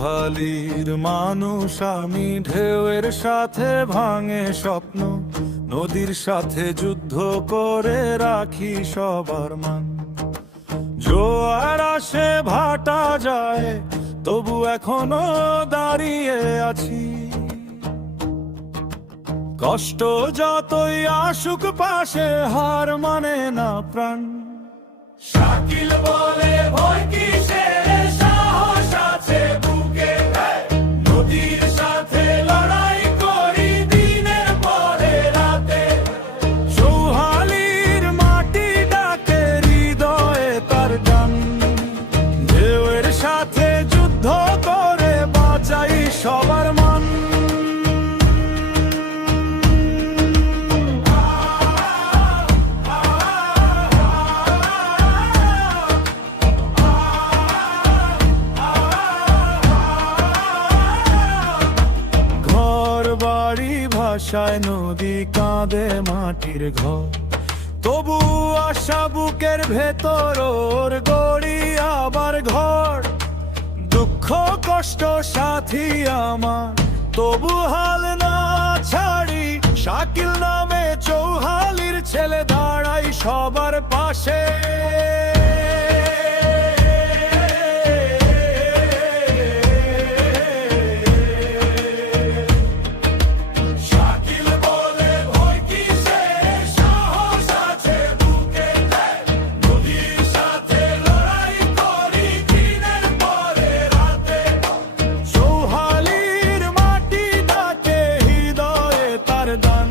চৌহালির মানুষ আমি, ঢেউয়ের সাথে ভাঙে স্বপ্ন, নদীর সাথে যুদ্ধ করে রাখি সবার মান। জোয়ার আসে ভাটা যায়, তবু এখনো দাঁড়িয়ে আছি। কষ্ট যতই আসুক পাশে, হার মানে না প্রাণ। শাকিল বলে ভয় কিসের, সাহস আছে বুকে, নদীর সাথে লড়াই করি দিনের পরে রাতে। চৌহালির মাটি ডাকে হৃদয়ে তার গান, ঢেউয়ের সাথে যুদ্ধ করে বাঁচাই সবার মান। ভাষায় নদী কাঁদে মাটির ঘর, তবু আশা বুকের ভেতর ওর গড়ি আবার ঘর। দুঃখ কষ্ট সাথী আমার, তবু হাল না ছাড়ি। শাকিল নামে চৌহালির ছেলে, দাঁড়াই সবার পাশে। Done.